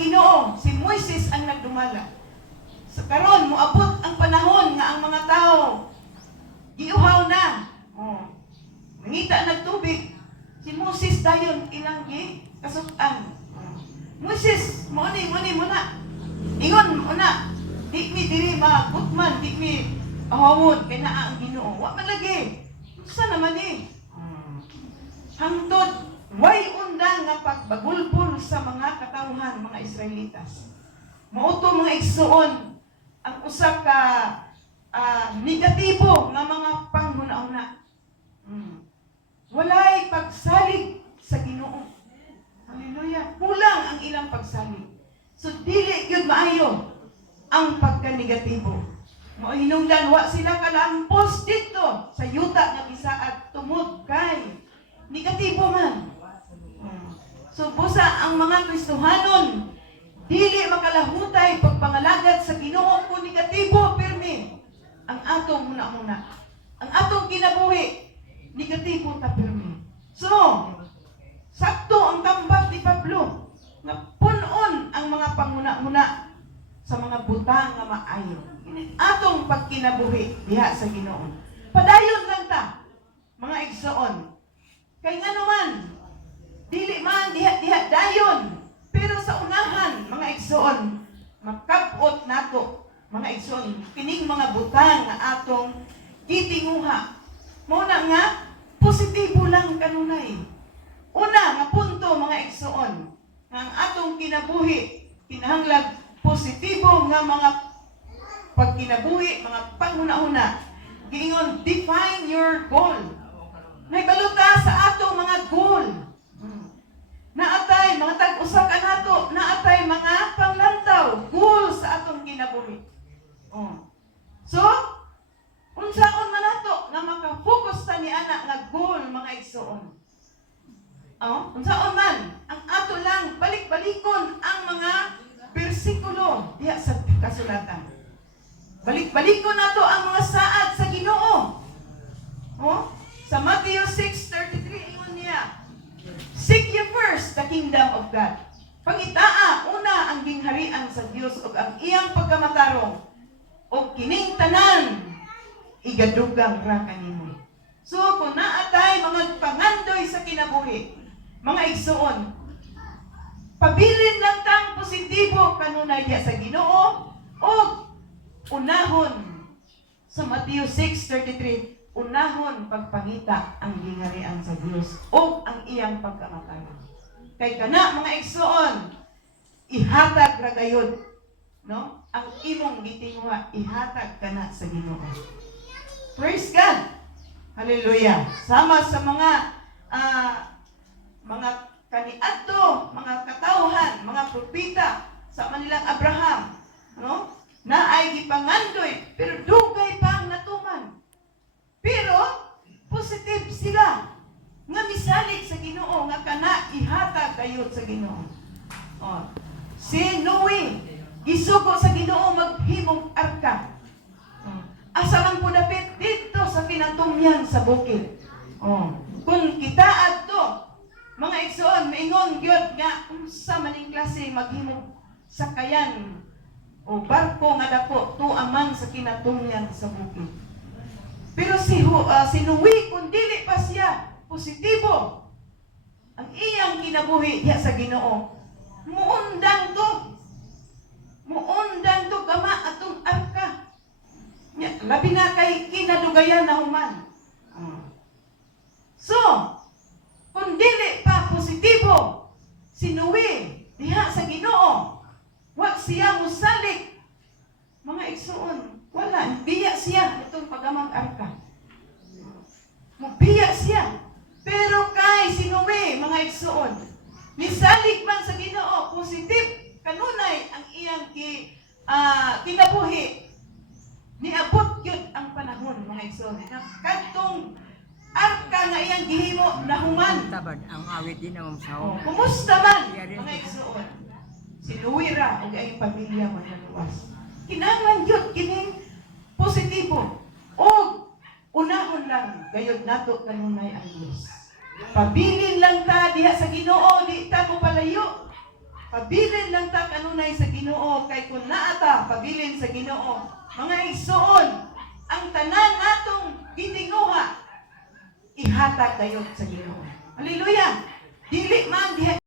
Ginoo, si Moises ang nagdumala. Sa karon moabot ang panahon nga ang mga tao giuhaw na. Mangita nagtubig. Si Moses dayon ilang kasukan. Moses, muna. Ingon muna. Di mi diri magutman, di mi ahawod kay naa ang Ginoo. Wa man lagi. Unsa naman hangtod way undang nga pagbagulpol sa mga katawhan, mga Israelitas. Mauto mga igsuon ang usa ka negatibo nga mga panghuna-una. Walay pagsalig sa Ginoo. Hallelujah. Kulang ang ilang pagsalig. So dili gyud maayo ang pagka-negatibo. Mao hinungdan wa sila kalampos dito sa yuta nga bisaad tungod kay negatibo man. So busa ang mga Kristohanon dili makalahutay pagpangalagad sa Ginoo kung negatibo pirmi ang atong muna. Ang atong kinabuhi negatibo ta pirmi. So sakto ang tambag ni Pablo na punon ang mga panguna-una sa mga butang nga maayo. Atong pagkinabuhi diha sa Ginoo. Padayon lang ta, mga igsoon. Kay nga naman, dili man diha dayon. Pero sa unahan, mga igsoon, makabot nato, mga igsoon, kining mga butang nga atong gitinguha. Muna nga, positibo lang kanunay. Una nga punto, mga igsoon, nga ang atong kinabuhi, kinahanglag positibo nga mga pagkinabuhi, mga panghuna-una. Giingon, define your goal. Naibaluta sa atong mga goal. Naatay, mga tag-usa ka nato, naatay mga panglantaw, goal sa atong kinabuhi. So, unsaon man nato nga maka-focus ta ni ana nga goal, mga igsoon. Unsaon man, ang ato lang balik-balikon ang mga bersikulo diha sa kasulatan. Balik-balikon nato ang mga saad sa Ginoo. Sa Matthew 6:33 ingon niya, seek ye first the kingdom of God. Pangitaa una ang gingharian sa Dios ug ang iyang pagkamatarong ug kining tanan igadugang ra kanimo. So kung naatay mga pangandoy sa kinabuhi, mga igsuon, pabilin lang tang positibo kanunay diha sa Ginoo ug unahon sa Matthew 6:33 unahon pagpangita ang gingharian sa Dios ug ang iyang pagkamatay. Kay kana mga igsoon, ihatag ra gayud, no? Ang imong gitinguha ihatag kana sa Ginoo. Praise God. Hallelujah. Sama sa mga kaniadto, mga katawhan, mga propeta sa manilang Abraham, no? Na ay gipangandoy pero dugay pa ang natuman. Pero positive sila nga misalig sa Ginoo nga kana ihatag gayud sa Ginoo. Si Noe gisugo sa Ginoo maghimong arka. Asa man po dapit dito sa pinatumyan sa bukid. Kung kita adto mga igsoon maingon gyud nga unsa maning klase maghimong sakayan o barko nga dako tuaman sa kinatumyan sa bukid. Pero si Noe kung dili pa siya positibo ang iyang kinabuhi diha sa Ginoo, muundang to gama atong arka. Labi na kay kinadugayan na human. So, kung dili pa positibo si Noe diha sa Ginoo, wa siya musalig, mga igsoon, wala, biya siya itong pagamang arka. Mubiya siya. Pero kay si Noe, mga igsoon, misalig man sa Ginoo, positive, kanunay ang iyang kinabuhi. Niabot yun ang panahon, mga igsoon. Kadtong arka nga iyang gihimo na human. Tabad ang awit din ang sao. Kumusta man, mga igsoon? Si Noe ra, ang iyang pamilya man naluwas. Kinahanglan yun, kining positibo. O unahon lang, gayod nato kanunay ang Diyos. Pabilin lang ta diha sa Ginoo, di ta mo palayo. Pabilin lang ta kanunay sa Ginoo kay kun naa ta pabilin sa Ginoo. Mga igsoon, ang tanan natong gitinguha ihatag dayon sa Ginoo. Hallelujah. Dili man diha